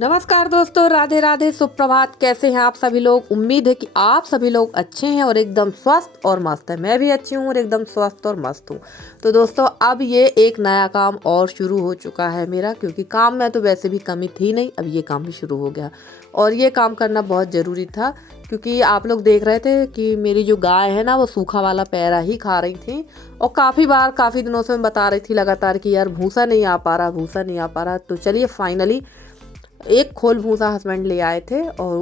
नमस्कार दोस्तों, राधे राधे, सुप्रभात। कैसे हैं आप सभी लोग? उम्मीद है कि आप सभी लोग अच्छे हैं और एकदम स्वस्थ और मस्त है। मैं भी अच्छी हूँ और एकदम स्वस्थ और मस्त हूँ। तो दोस्तों, अब ये एक नया काम और शुरू हो चुका है मेरा, क्योंकि काम में तो वैसे भी कमी थी नहीं, अब ये काम भी शुरू हो गया और ये काम करना बहुत ज़रूरी था। क्योंकि आप लोग देख रहे थे कि मेरी जो गाय है ना, वो सूखा वाला पैरा ही खा रही थी और काफ़ी दिनों से मैं बता रही थी लगातार कि यार भूसा नहीं आ पा रहा, भूसा नहीं आ पा रहा। तो चलिए फाइनली एक खोल भूसा हस्बैंड ले आए थे और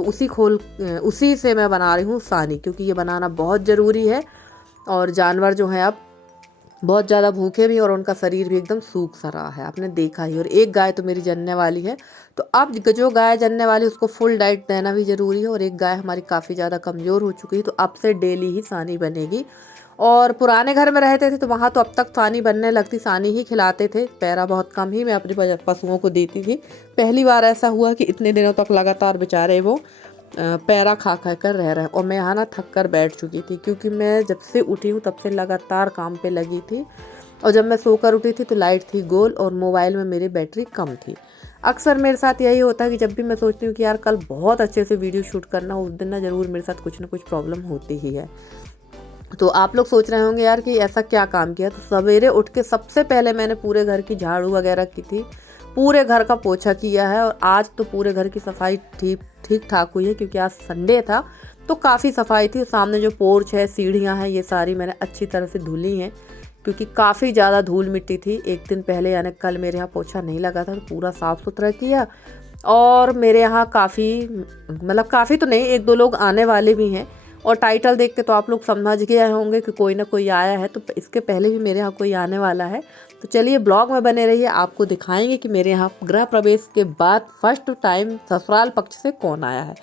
उसी से मैं बना रही हूँ सानी, क्योंकि ये बनाना बहुत ज़रूरी है। और जानवर जो हैं अब बहुत ज़्यादा भूखे भी और उनका शरीर भी एकदम सूख सा रहा है, आपने देखा ही। और एक गाय तो मेरी जनने वाली है, तो अब जो गाय जनने वाली उसको फुल डाइट देना भी ज़रूरी है। और एक गाय हमारी काफ़ी ज़्यादा कमज़ोर हो चुकी है, तो अब से डेली ही सानी बनेगी। और पुराने घर में रहते थे तो वहाँ तो अब तक सानी बनने लगती, सानी ही खिलाते थे। पैरा बहुत कम ही मैं अपने पशुओं को देती थी। पहली बार ऐसा हुआ कि इतने दिनों तक लगातार बेचारे वो पैरा खा खा कर रह रहे हैं। और मैं यहाँ ना थक कर बैठ चुकी थी, क्योंकि मैं जब से उठी हूँ तब से लगातार काम पे लगी थी। और जब मैं सोकर उठी थी तो लाइट थी गोल और मोबाइल में मेरी बैटरी कम थी। अक्सर मेरे साथ यही होता है कि जब भी मैं सोचती हूँ कि यार कल बहुत अच्छे से वीडियो शूट करना, उस दिन ना ज़रूर मेरे साथ कुछ ना कुछ प्रॉब्लम होती ही है। तो आप लोग सोच रहे होंगे यार कि ऐसा क्या काम किया। तो सवेरे उठ के सबसे पहले मैंने पूरे घर की झाड़ू वगैरह की थी, पूरे घर का पोछा किया है। और आज तो पूरे घर की सफाई ठीक ठाक हुई है, क्योंकि आज संडे था तो काफ़ी सफाई थी। सामने जो पोर्च है, सीढ़ियाँ हैं, ये सारी मैंने अच्छी तरह से धुली हैं, क्योंकि काफ़ी ज़्यादा धूल मिट्टी थी। एक दिन पहले यानी कल मेरे यहाँ पोछा नहीं लगा था, तो पूरा साफ़ सुथरा किया। और मेरे यहाँ काफ़ी तो नहीं, एक दो लोग आने वाले भी हैं। और टाइटल देख के तो आप लोग समझ गए होंगे कि कोई ना कोई आया है, तो इसके पहले भी मेरे यहाँ कोई आने वाला है। तो चलिए ब्लॉग में बने रहिए, आपको दिखाएंगे कि मेरे यहाँ गृह प्रवेश के बाद फर्स्ट टाइम ससुराल पक्ष से कौन आया है।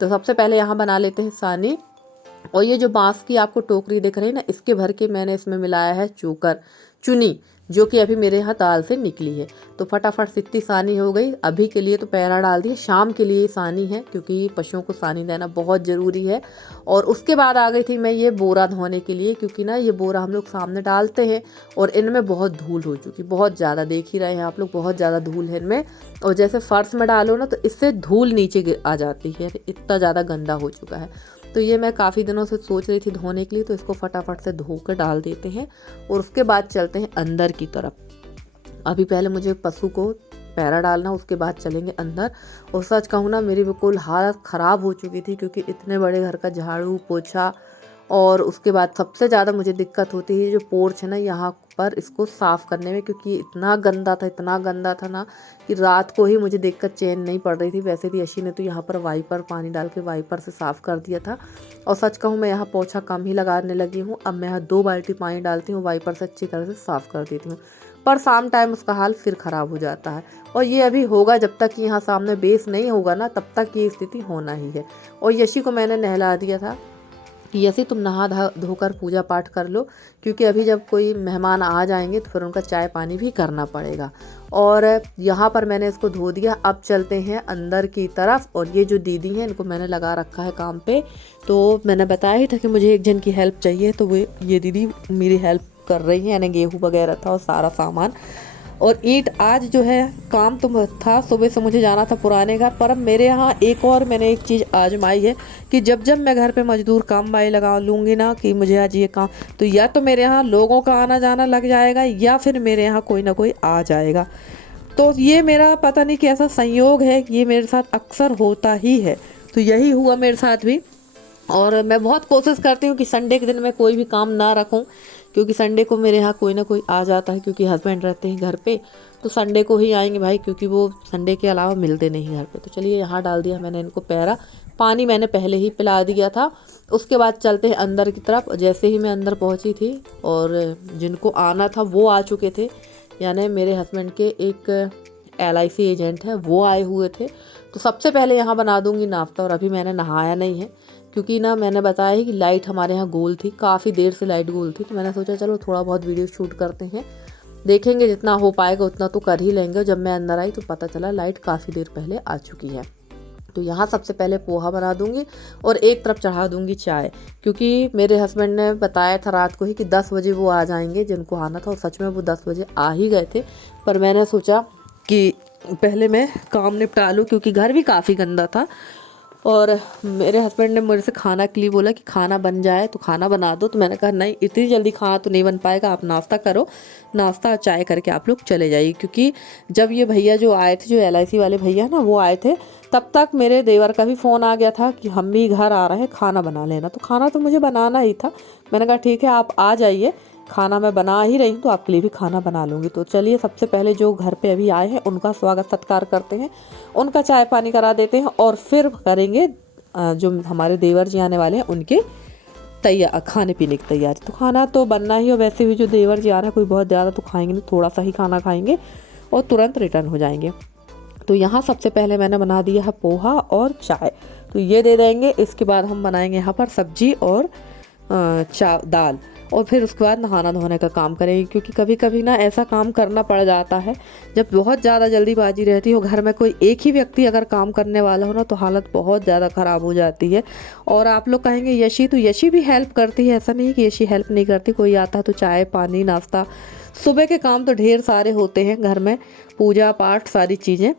तो सबसे पहले यहाँ बना लेते हैं सानी। और ये जो बांस की आपको टोकरी दिख रही है ना, इसके भर के मैंने इसमें मिलाया है चुनी, जो कि अभी मेरे यहाँ दाल से निकली है। तो फटाफट से इतनी सानी हो गई। अभी के लिए तो पैरा डाल दिए, शाम के लिए सानी है, क्योंकि पशुओं को सानी देना बहुत ज़रूरी है। और उसके बाद आ गई थी मैं ये बोरा धोने के लिए, क्योंकि ना ये बोरा हम लोग सामने डालते हैं और इनमें बहुत धूल हो चुकी, बहुत ज़्यादा, देख ही रहे हैं आप लोग, बहुत ज़्यादा धूल है इनमें। और जैसे फर्श में डालो ना, तो इससे धूल नीचे आ जाती है, इतना ज़्यादा गंदा हो चुका है। तो ये मैं काफ़ी दिनों से सोच रही थी धोने के लिए, तो इसको फटाफट से धो कर डाल देते हैं। और उसके बाद चलते हैं अंदर की तरफ। अभी पहले मुझे पशु को पैरा डालना, उसके बाद चलेंगे अंदर। और सच कहूँ ना, मेरी बिल्कुल हालत ख़राब हो चुकी थी, क्योंकि इतने बड़े घर का झाड़ू पोछा। और उसके बाद सबसे ज़्यादा मुझे दिक्कत होती है जो पोर्च है ना, यहाँ पर इसको साफ़ करने में, क्योंकि इतना गंदा था ना कि रात को ही मुझे देखकर चैन नहीं पड़ रही थी। वैसे भी अशी ने तो यहाँ पर वाइपर पानी डाल के वाइपर से साफ़ कर दिया था। और सच कहूँ, मैं यहाँ पोछा कम ही लगाने लगी हूँ। अब मैं यहाँ 2 बाल्टी पानी डालती हूँ, वाइपर से अच्छी तरह से साफ़ कर देती हूँ। पर शाम टाइम उसका हाल फिर ख़राब हो जाता है। और ये अभी होगा, जब तक कि यहाँ सामने बेस नहीं होगा ना, तब तक ये स्थिति होना ही है। और यशी को मैंने नहला दिया था कि यसी तुम नहा धोकर पूजा पाठ कर लो, क्योंकि अभी जब कोई मेहमान आ जाएंगे तो फिर उनका चाय पानी भी करना पड़ेगा। और यहाँ पर मैंने इसको धो दिया। अब चलते हैं अंदर की तरफ। और ये जो दीदी हैं, इनको मैंने लगा रखा है काम पे। तो मैंने बताया ही था कि मुझे एक जन की हेल्प चाहिए, तो ये दीदी मेरी हेल्प कर रही हैं। यानी गेहूँ वगैरह था और सारा सामान और ईंट। आज जो है काम तो था, सुबह से मुझे जाना था पुराने घर, पर अब मेरे यहाँ एक और मैंने एक चीज़ आजमाई है कि जब मैं घर पे मजदूर काम वाली लगा लूँगी ना, कि मुझे आज ये काम, तो या तो मेरे यहाँ लोगों का आना जाना लग जाएगा, या फिर मेरे यहाँ कोई ना कोई आ जाएगा। तो ये मेरा पता नहीं कैसा संयोग है, ये मेरे साथ अक्सर होता ही है। तो यही हुआ मेरे साथ भी। और मैं बहुत कोशिश करती हूँ कि संडे के दिन मैं कोई भी काम ना रखूँ, क्योंकि संडे को मेरे यहाँ कोई ना कोई आ जाता है, क्योंकि हस्बैंड रहते हैं घर पे। तो संडे को ही आएंगे भाई, क्योंकि वो संडे के अलावा मिलते नहीं घर पे। तो चलिए यहाँ डाल दिया मैंने इनको पैरा, पानी मैंने पहले ही पिला दिया था। उसके बाद चलते हैं अंदर की तरफ। जैसे ही मैं अंदर पहुँची थी और जिनको आना था वो आ चुके थे, यानी मेरे हस्बैंड के एक LIC एजेंट है, वो आए हुए थे। तो सबसे पहले यहाँ बना दूंगी नाश्ता। और अभी मैंने नहाया नहीं है, क्योंकि ना मैंने बताया ही कि लाइट हमारे यहाँ गोल थी, काफ़ी देर से लाइट गोल थी। तो मैंने सोचा चलो थोड़ा बहुत वीडियो शूट करते हैं, देखेंगे जितना हो पाएगा उतना तो कर ही लेंगे। जब मैं अंदर आई तो पता चला लाइट काफ़ी देर पहले आ चुकी है। तो यहाँ सबसे पहले पोहा बना दूंगी और एक तरफ चढ़ा दूंगी चाय, क्योंकि मेरे हस्बैंड ने बताया था रात को ही कि 10 बजे वो आ जाएंगे जिनको आना था। और सच में वो 10 बजे आ ही गए थे। पर मैंने सोचा कि पहले मैं काम निपटा लूँ, क्योंकि घर भी काफ़ी गंदा था। और मेरे हस्बैंड ने मेरे से खाना के लिए बोला कि खाना बन जाए तो खाना बना दो। तो मैंने कहा नहीं, इतनी जल्दी खाना तो नहीं बन पाएगा, आप नाश्ता करो, नाश्ता और चाय करके आप लोग चले जाइए। क्योंकि जब ये भैया जो आए थे, जो LIC वाले भैया ना, वो आए थे, तब तक मेरे देवर का भी फ़ोन आ गया था कि हम भी घर आ रहे हैं, खाना बना लेना। तो खाना तो मुझे बनाना ही था। मैंने कहा ठीक है, आप आ जाइए, खाना मैं बना ही रही हूँ तो आपके लिए भी खाना बना लूँगी। तो चलिए, सबसे पहले जो घर पे अभी आए हैं उनका स्वागत सत्कार करते हैं, उनका चाय पानी करा देते हैं, और फिर करेंगे जो हमारे देवर जी आने वाले हैं उनके तैयार खाने पीने की तैयारी। तो खाना तो बनना ही, और वैसे भी जो देवर जी आ रहे हैं कोई बहुत ज़्यादा तो खाएंगे नहीं, थोड़ा सा ही खाना खाएंगे और तुरंत रिटर्न हो जाएंगे। तो यहाँ सबसे पहले मैंने बना दिया है पोहा और चाय, तो ये दे देंगे। इसके बाद हम बनाएंगे यहाँ पर सब्जी और दाल, और फिर उसके बाद नहाना धोने का काम करेंगे। क्योंकि कभी कभी ना ऐसा काम करना पड़ जाता है जब बहुत ज़्यादा जल्दीबाजी रहती हो, घर में कोई एक ही व्यक्ति अगर काम करने वाला हो ना, तो हालत बहुत ज़्यादा ख़राब हो जाती है। और आप लोग कहेंगे यशी, तो यशी भी हेल्प करती है, ऐसा नहीं कि यशी हेल्प नहीं करती। कोई आता है तो चाय पानी नाश्ता, सुबह के काम तो ढेर सारे होते हैं घर में, पूजा पाठ सारी चीज़ें।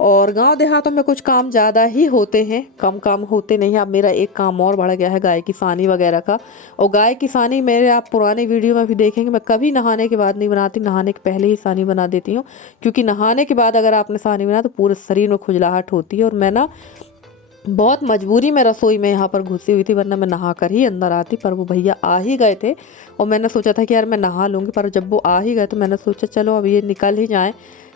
और गांव देहातों में कुछ काम ज़्यादा ही होते हैं, कम काम होते नहीं हैं। अब मेरा एक काम और बढ़ गया है, गाय की सानी वगैरह का। और गाय की सानी मेरे आप पुराने वीडियो में भी देखेंगे, मैं कभी नहाने के बाद नहीं बनाती, नहाने के पहले ही सानी बना देती हूँ। क्योंकि नहाने के बाद अगर आपने सानी बनाया तो पूरे शरीर में खुजलाहट होती है। और मैं ना बहुत मजबूरी में रसोई में यहाँ पर घुसी हुई थी, वरना मैं नहा कर ही अंदर आती। पर वो भैया आ ही गए थे, और मैंने सोचा था कि यार मैं नहा लूँगी, पर जब वो आ ही गए तो मैंने सोचा चलो अब ये निकल ही जाएं,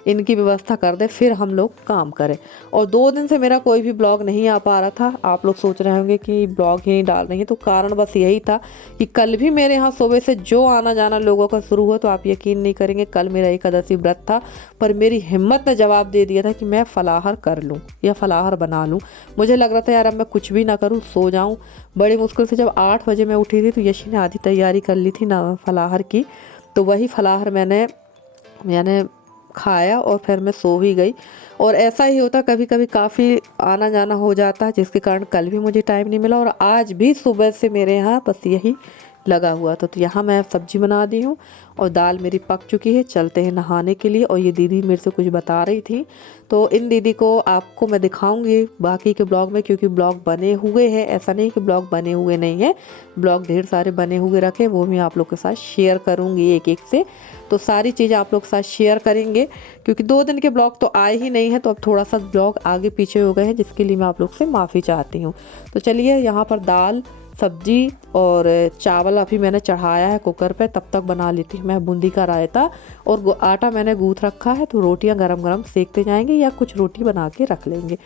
इनकी व्यवस्था कर दे, फिर हम लोग काम करें। और 2 दिन से मेरा कोई भी ब्लॉग नहीं आ पा रहा था। आप लोग सोच रहे होंगे कि ब्लॉग ही डाल रही हैं, तो कारण बस यही था कि कल भी मेरे यहाँ सुबह से जो आना जाना लोगों का शुरू हुआ। तो आप यकीन नहीं करेंगे, कल मेरा एकादशी व्रत था, पर मेरी हिम्मत ने जवाब दे दिया था कि मैं फलाहार कर लूँ या फलाहार बना लूँ। मुझे लग रहा था यार अब मैं कुछ भी ना करूँ, सो जाऊँ। बड़ी मुश्किल से जब 8 बजे मैं उठी थी, तो यशी ने आधी तैयारी कर ली थी ना फलाहार की। तो वही फलाहार मैंने खाया और फिर मैं सो ही गई। और ऐसा ही होता, कभी कभी काफ़ी आना जाना हो जाता है, जिसके कारण कल भी मुझे टाइम नहीं मिला। और आज भी सुबह से मेरे यहाँ बस यही लगा हुआ था। तो यहाँ मैं सब्जी बना दी हूँ और दाल मेरी पक चुकी है, चलते हैं नहाने के लिए। और ये दीदी मेरे से कुछ बता रही थी, तो इन दीदी को आपको मैं दिखाऊंगी बाकी के ब्लॉग में, क्योंकि ब्लॉग बने हुए हैं, ऐसा नहीं कि ब्लॉग बने हुए नहीं है, ब्लॉग ढेर सारे बने हुए रखे, वो मैं आप लोग के साथ शेयर करूँगी एक एक से। तो सारी चीज़ें आप लोग के साथ शेयर करेंगे, क्योंकि 2 दिन के ब्लॉग तो आए ही नहीं है, तो अब थोड़ा सा ब्लॉग आगे पीछे हो गए हैं, जिसके लिए मैं आप लोग से माफ़ी चाहती हूँ। तो चलिए, यहाँ पर दाल सब्जी और चावल अभी मैंने चढ़ाया है कुकर पे, तब तक बना लेती हूँ मैं बूंदी का रायता। और आटा मैंने गूँथ रखा है, तो रोटियां गरम गरम सेकते जाएंगे या कुछ रोटी बना के रख लेंगे।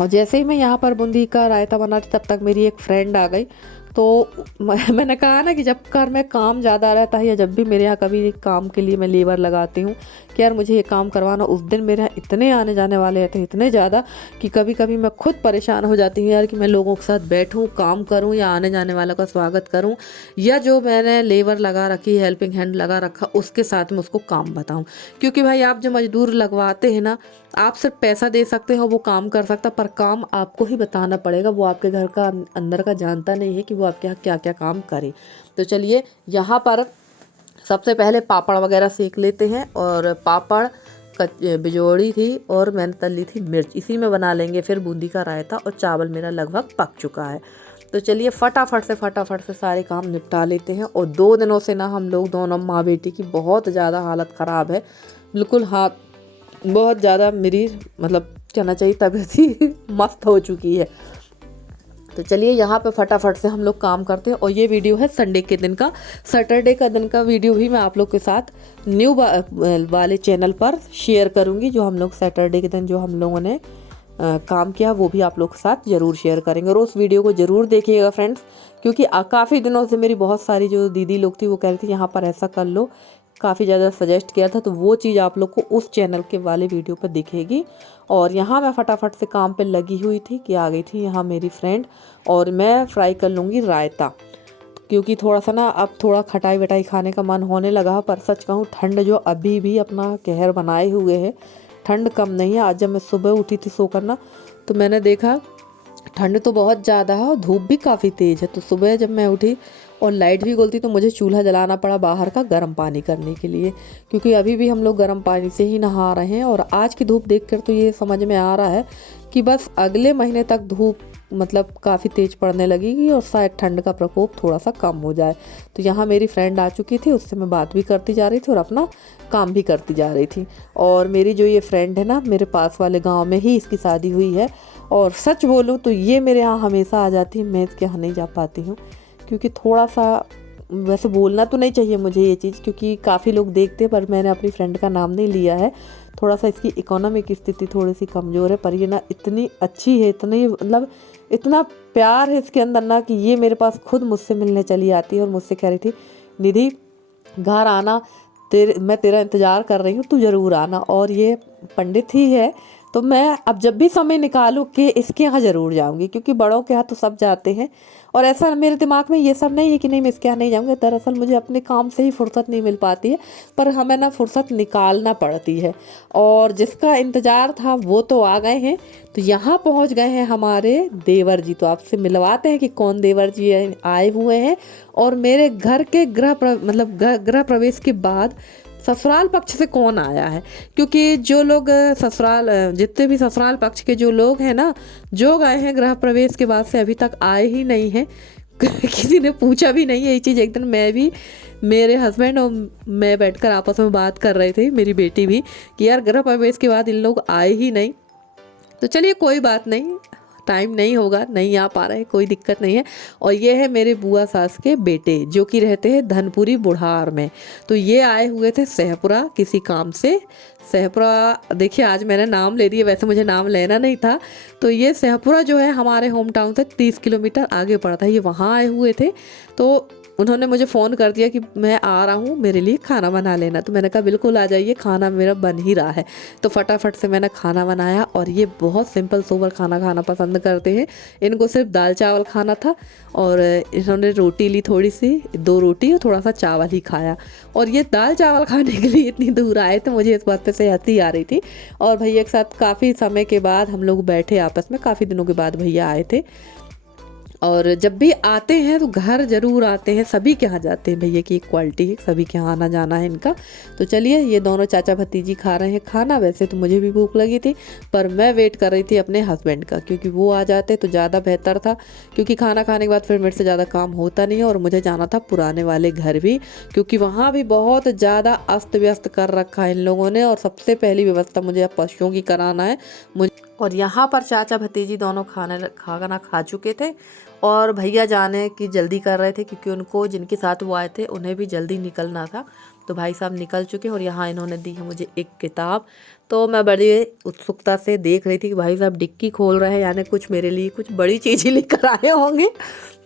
और जैसे ही मैं यहाँ पर बूंदी का रायता बना रही, तब तक मेरी एक फ्रेंड आ गई। तो मैंने कहा ना कि जब कर मैं काम ज़्यादा रहता है, या जब भी मेरे यहाँ कभी काम के लिए मैं लेबर लगाती हूँ कि यार मुझे ये काम करवाना, उस दिन मेरे यहाँ इतने आने जाने वाले रहते हैं, इतने ज़्यादा, कि कभी कभी मैं खुद परेशान हो जाती हूँ यार, कि मैं लोगों के साथ बैठूँ, काम करूँ, या आने जाने वालों का स्वागत करूँ, या जो मैंने लेबर लगा रखी, हेल्पिंग हैंड लगा रखा, उसके साथ में उसको काम बताऊँ। क्योंकि भाई आप जो मजदूर लगवाते हैं ना, आप सिर्फ पैसा दे सकते हो, वो काम कर सकता, पर काम आपको ही बताना पड़ेगा। वो आपके घर का अंदर का जानता नहीं है कि वो आपके यहाँ क्या क्या काम करे। तो चलिए, यहाँ पर सबसे पहले पापड़ वगैरह सेक लेते हैं। और पापड़ बिजोड़ी थी और मैंने तल ली थी मिर्च, इसी में बना लेंगे फिर बूंदी का रायता। और चावल मेरा लगभग पक चुका है। तो चलिए, फटाफट से सारे काम निपटा लेते हैं। और 2 दिनों से ना हम लोग दोनों माँ बेटी की बहुत ज़्यादा हालत ख़राब है, बिल्कुल हाथ बहुत ज़्यादा मेरी, मतलब कहना चाहिए तबीयत ही मस्त हो चुकी है। तो चलिए, यहाँ पे फटाफट से हम लोग काम करते हैं। और ये वीडियो है संडे के दिन का, सैटरडे का दिन का वीडियो भी मैं आप लोग के साथ न्यू वाले चैनल पर शेयर करूँगी। जो हम लोग सैटरडे के दिन जो हम लोगों ने काम किया, वो भी आप लोग के साथ ज़रूर शेयर करेंगे। और उस वीडियो को ज़रूर देखिएगा फ्रेंड्स, क्योंकि काफ़ी दिनों से मेरी बहुत सारी जो दीदी लोग थी, वो कह रही थी यहाँ पर ऐसा कर लो, काफ़ी ज़्यादा सजेस्ट किया था। तो वो चीज़ आप लोग को उस चैनल के वाले वीडियो पर दिखेगी। और यहाँ मैं फटाफट से काम पे लगी हुई थी कि आ गई थी यहाँ मेरी फ्रेंड, और मैं फ्राई कर लूँगी रायता। क्योंकि थोड़ा सा ना अब थोड़ा खटाई वटाई खाने का मन होने लगा। पर सच कहूँ, ठंड जो अभी भी अपना कहर बनाए हुए है, ठंड कम नहीं है। आज जब मैं सुबह उठी थी सोकर ना, तो मैंने देखा ठंड तो बहुत ज़्यादा है और धूप भी काफ़ी तेज़ है। तो सुबह जब मैं उठी और लाइट भी गुल थी तो मुझे चूल्हा जलाना पड़ा बाहर का गर्म पानी करने के लिए, क्योंकि अभी भी हम लोग गर्म पानी से ही नहा रहे हैं। और आज की धूप देखकर तो ये समझ में आ रहा है कि बस अगले महीने तक धूप मतलब काफ़ी तेज़ पड़ने लगेगी और शायद ठंड का प्रकोप थोड़ा सा कम हो जाए। तो यहाँ मेरी फ्रेंड आ चुकी थी, उससे मैं बात भी करती जा रही थी और अपना काम भी करती जा रही थी। और मेरी जो ये फ्रेंड है ना, मेरे पास वाले गांव में ही इसकी शादी हुई है। और सच बोलूँ तो ये मेरे यहाँ हमेशा आ जाती है, मैं इसके यहाँ नहीं जा पाती हूँ, क्योंकि थोड़ा सा वैसे बोलना तो नहीं चाहिए मुझे ये चीज़, क्योंकि काफ़ी लोग देखते हैं, पर मैंने अपनी फ्रेंड का नाम नहीं लिया है। थोड़ा सा इसकी इकोनॉमिक स्थिति थोड़ी सी कमज़ोर है, पर ये ना इतनी अच्छी है, इतनी मतलब इतना प्यार है इसके अंदर ना, कि ये मेरे पास खुद मुझसे मिलने चली आती है और मुझसे कह रही थी, निधि घर आना, मैं तेरा इंतज़ार कर रही हूँ, तू ज़रूर आना। और ये पंडित ही है, तो मैं अब जब भी समय निकालूँ कि इसके यहाँ ज़रूर जाऊँगी, क्योंकि बड़ों के यहाँ तो सब जाते हैं। और ऐसा मेरे दिमाग में ये सब नहीं है कि नहीं मैं इसके यहाँ नहीं जाऊँगी। दरअसल मुझे अपने काम से ही फुर्सत नहीं मिल पाती है, पर हमें ना फुर्सत निकालना पड़ती है। और जिसका इंतज़ार था वो तो आ गए हैं, तो यहाँ पहुँच गए हैं हमारे देवर जी। तो आपसे मिलवाते हैं कि कौन देवर जी आए हुए हैं और मेरे घर के गृह प्रवेश के बाद ससुराल पक्ष से कौन आया है। क्योंकि जो लोग जितने भी ससुराल पक्ष के जो लोग हैं ना, जो गए हैं गृह प्रवेश के बाद से अभी तक आए ही नहीं हैं। किसी ने पूछा भी नहीं है ये चीज़। एक दिन मैं भी, मेरे हस्बैंड और मैं बैठकर आपस में बात कर रहे थे, मेरी बेटी भी, कि यार गृह प्रवेश के बाद इन लोग आए ही नहीं। तो चलिए कोई बात नहीं, टाइम नहीं होगा, नहीं आ पा रहे, कोई दिक्कत नहीं है। और ये है मेरे बुआ सास के बेटे, जो कि रहते हैं धनपुरी बुढ़ार में। तो ये आए हुए थे सहपुरा किसी काम से। सहपुरा देखिए, आज मैंने नाम ले दिया, वैसे मुझे नाम लेना नहीं था। तो ये सहपुरा जो है हमारे होम टाउन से 30 किलोमीटर आगे पड़ता है। ये वहाँ आए हुए थे, तो उन्होंने मुझे फ़ोन कर दिया कि मैं आ रहा हूँ, मेरे लिए खाना बना लेना। तो मैंने कहा बिल्कुल आ जाइए, खाना मेरा बन ही रहा है। तो फटाफट से मैंने खाना बनाया। और ये बहुत सिंपल सोबर खाना खाना पसंद करते हैं। इनको सिर्फ दाल चावल खाना था और इन्होंने रोटी ली, थोड़ी सी 2 रोटी और थोड़ा सा चावल ही खाया। और ये दाल चावल खाने के लिए इतनी दूर आए थे, मुझे इस बात पे से हंसी आ रही थी। और भैया के साथ काफ़ी समय के बाद हम लोग बैठे आपस में, काफ़ी दिनों के बाद भैया आए थे। और जब भी आते हैं तो घर ज़रूर आते हैं, सभी के यहाँ जाते हैं, भैया की एक क्वालिटी है, सभी के यहाँ आना जाना है इनका। तो चलिए, ये दोनों चाचा भतीजी खा रहे हैं खाना। वैसे तो मुझे भी भूख लगी थी, पर मैं वेट कर रही थी अपने हस्बैंड का, क्योंकि वो आ जाते तो ज़्यादा बेहतर था। क्योंकि खाना खाने के बाद फिर मेरे से ज़्यादा काम होता नहीं है। और मुझे जाना था पुराने वाले घर भी, क्योंकि वहाँ भी बहुत ज़्यादा अस्त व्यस्त कर रखा है इन लोगों ने। और सबसे पहली व्यवस्था मुझे अब पशुओं की कराना है और यहाँ पर चाचा भतीजी दोनों खाना खा चुके थे और भैया जाने की जल्दी कर रहे थे, क्योंकि उनको, जिनके साथ वो आए थे, उन्हें भी जल्दी निकलना था। तो भाई साहब निकल चुके। और यहाँ इन्होंने दी है मुझे एक किताब। तो मैं बड़ी उत्सुकता से देख रही थी कि भाई साहब डिक्की खोल रहे हैं, यानी कुछ मेरे लिए कुछ बड़ी चीज़ ही लेकर आए होंगे।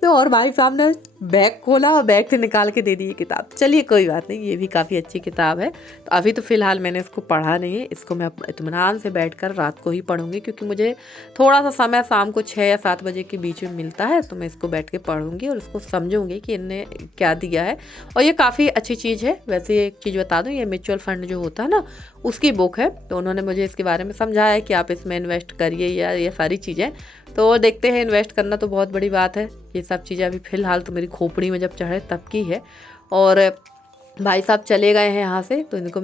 तो और भाई साहब ने बैग खोला और बैग से निकाल के दे दी ये किताब। चलिए कोई बात नहीं, ये भी काफ़ी अच्छी किताब है। तो अभी तो फ़िलहाल मैंने इसको पढ़ा नहीं है, इसको मैं इत्मीनान से बैठकर रात को ही पढ़ूंगी, क्योंकि मुझे थोड़ा सा समय शाम को 6 या 7 बजे के बीच में मिलता है। तो मैं इसको बैठ के पढ़ूंगी और इसको समझूंगी कि इनने क्या दिया है। और ये काफ़ी अच्छी चीज़ है। वैसे एक चीज़ बता दूँ, ये म्यूचुअल फंड जो होता है ना, उसकी बुक है। तो उन्होंने मुझे इसके बारे में समझाया है कि आप इसमें इन्वेस्ट करिए, या ये सारी चीज़ें। तो देखते हैं, इन्वेस्ट करना तो बहुत बड़ी बात है। ये सब चीज़ें अभी फ़िलहाल तो मेरी खोपड़ी में जब चढ़े तब की है। और भाई साहब चले गए हैं यहाँ से, तो इनको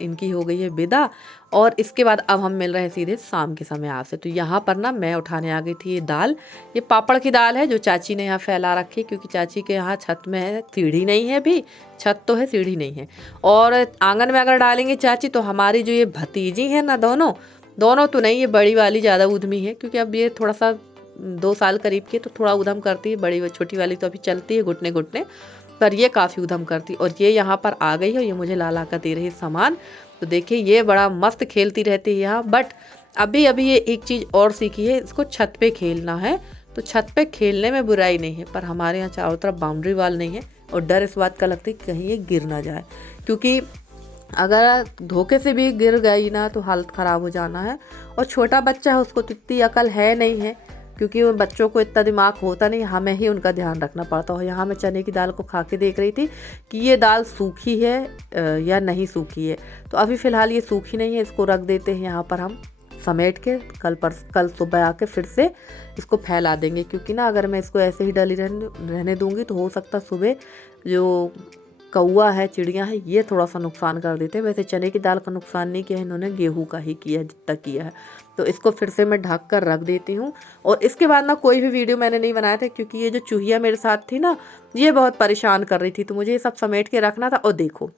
इनकी हो गई है विदा। और इसके बाद अब हम मिल रहे हैं सीधे शाम के समय आपसे। तो यहाँ पर ना मैं उठाने आ गई थी ये दाल। ये पापड़ की दाल है, जो चाची ने यहाँ फैला रखी, क्योंकि चाची के यहाँ छत में है, सीढ़ी नहीं है। भी छत तो है, सीढ़ी नहीं है। और आंगन में अगर डालेंगे चाची, तो हमारी जो ये भतीजी है ना, दोनों तो नहीं, ये बड़ी वाली ज़्यादा उद्यमी है, क्योंकि अब ये थोड़ा सा 2 साल करीब की, तो थोड़ा उधम करती है। बड़ी छोटी वाली तो अभी चलती है घुटने घुटने, पर ये काफ़ी उधम करती। और ये यहाँ पर आ गई है, ये मुझे ला कर दे रही है सामान। तो देखिए, ये बड़ा मस्त खेलती रहती है यहाँ। बट अभी ये एक चीज़ और सीखी है, इसको छत पे खेलना है। तो छत पे खेलने में बुराई नहीं है, पर हमारे यहाँ चारों तरफ बाउंड्री वाल नहीं है। और डर इस बात का लगता है कि कहीं ये गिर ना जाए, क्योंकि अगर धोखे से भी गिर गई ना तो हालत ख़राब हो जाना है। और छोटा बच्चा है, उसको तो इतनी अकल है नहीं है, क्योंकि उन बच्चों को इतना दिमाग होता नहीं, हमें ही उनका ध्यान रखना पड़ता है। यहाँ मैं चने की दाल को खा के देख रही थी कि ये दाल सूखी है या नहीं सूखी है। तो अभी फ़िलहाल ये सूखी नहीं है, इसको रख देते हैं यहाँ पर हम समेट के कल सुबह आके फिर से इसको फैला देंगे, क्योंकि ना अगर मैं इसको ऐसे ही डली रहने दूंगी तो हो सकता सुबह जो कौआ है, चिड़िया है, ये थोड़ा सा नुकसान कर देते हैं। वैसे चने की दाल का नुकसान नहीं किया है इन्होंने, गेहूं का ही किया है जितना किया है। तो इसको फिर से मैं ढक कर रख देती हूँ। और इसके बाद ना कोई भी वीडियो मैंने नहीं बनाया था, क्योंकि ये जो चूहिया मेरे साथ थी ना, ये बहुत परेशान कर रही थी, तो मुझे ये सब समेट के रखना था। और देखो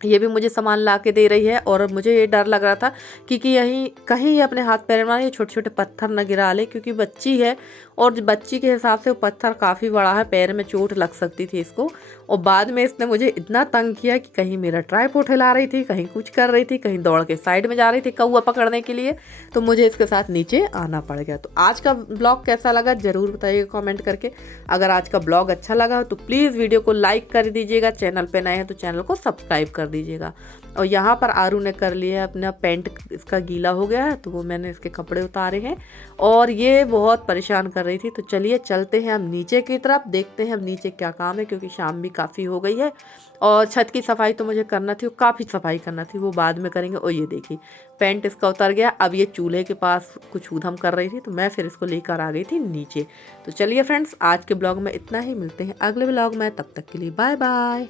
ये भी मुझे सामान ला के दे रही है, और मुझे ये डर लग रहा था कि यहीं कहीं अपने हाथ पैर में ये छोटे छोटे पत्थर न गिरा ले, क्योंकि बच्ची है और बच्ची के हिसाब से वो पत्थर काफ़ी बड़ा है, पैर में चोट लग सकती थी इसको। और बाद में इसने मुझे इतना तंग किया कि कहीं मेरा ट्राइपॉड हिला रही थी, कहीं कुछ कर रही थी, कहीं दौड़ के साइड में जा रही थी कौआ पकड़ने के लिए, तो मुझे इसके साथ नीचे आना पड़ गया। तो आज का ब्लॉग कैसा लगा ज़रूर बताइएगा कमेंट करके। अगर आज का ब्लॉग अच्छा लगा तो प्लीज़ वीडियो को लाइक कर दीजिएगा, चैनल पे नए हैं तो चैनल को सब्सक्राइब कर दीजिएगा। और यहाँ पर आरू ने कर लिया है अपना पैंट, इसका गीला हो गया है तो वो मैंने इसके कपड़े उतारे हैं, और ये बहुत परेशान कर रही थी। तो चलिए चलते हैं हम नीचे की तरफ, देखते हैं हम नीचे क्या काम है, क्योंकि शाम भी काफ़ी हो गई है। और छत की सफाई तो मुझे करना थी, काफ़ी सफाई करना थी, वो बाद में करेंगे। और ये देखिए पैंट इसका उतर गया। अब ये चूल्हे के पास कुछ ऊधम कर रही थी, तो मैं फिर इसको लेकर आ गई थी नीचे। तो चलिए फ्रेंड्स, आज के ब्लॉग में इतना ही, मिलते हैं अगले ब्लॉग में, तब तक के लिए बाय बाय।